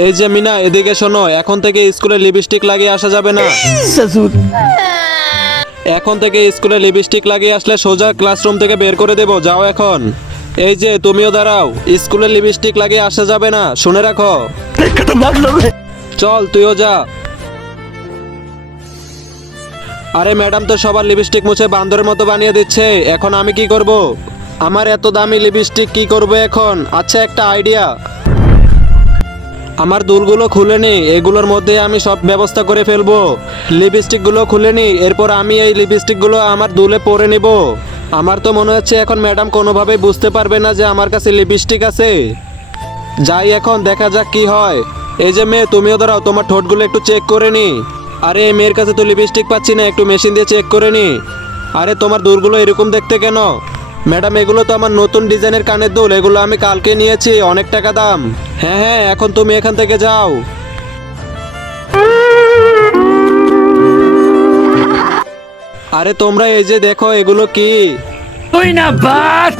এই যে মিনা, এদিকে শোনো, এখন থেকে স্কুলে লিপস্টিক লাগিয়ে আসা যাবে না। এখন থেকে স্কুলে লিপস্টিক লাগিয়ে আসলে সোজা ক্লাসরুম থেকে বের করে দেব। যাও এখন। এই যে তুমিও দাঁড়াও, স্কুলে লিপস্টিক লাগিয়ে আসা যাবে না, শুনে রাখো। চল তুইও যা। আরে ম্যাডাম তো সবার লিপস্টিক মুছে বান্দরের মতো বানিয়ে দিচ্ছে, এখন আমি কি করব? আমার এত দামি লিপস্টিক কি করব এখন? আচ্ছা, একটা আইডিয়া। আমার দুলগুলো খুলে নি, এগুলোর মধ্যে আমি সব ব্যবস্থা করে ফেলবো। লিপস্টিকগুলো খুলে নি, এরপর আমি এই লিপস্টিকগুলো আমার দুলে পরে নিব। আমার তো মনে হচ্ছে এখন ম্যাডাম কোনোভাবেই বুঝতে পারবে না যে আমার কাছে লিপস্টিক আছে। যাই এখন, দেখা যাক কি হয়। এই যে মেয়ে, তুমিও দাঁড়াও, তোমার ঠোঁটগুলো একটু চেক করে নি। আরে এই মেয়ের কাছে তো লিপস্টিক পাচ্ছি না, একটু মেশিন দিয়ে চেক করে নি। আরে তোমার দুলগুলো এরকম দেখতে কেন? ম্যাডাম, এগুলো তো আমার নতুন ডিজাইনের কানের দুল, এগুলো আমি কালকে নিয়েছি, অনেক টাকা দাম। হ্যাঁ হ্যাঁ, এখন তুমি এখান থেকে যাও। আরে তোমরা এই যে দেখো, এগুলো কি? তুই না বাস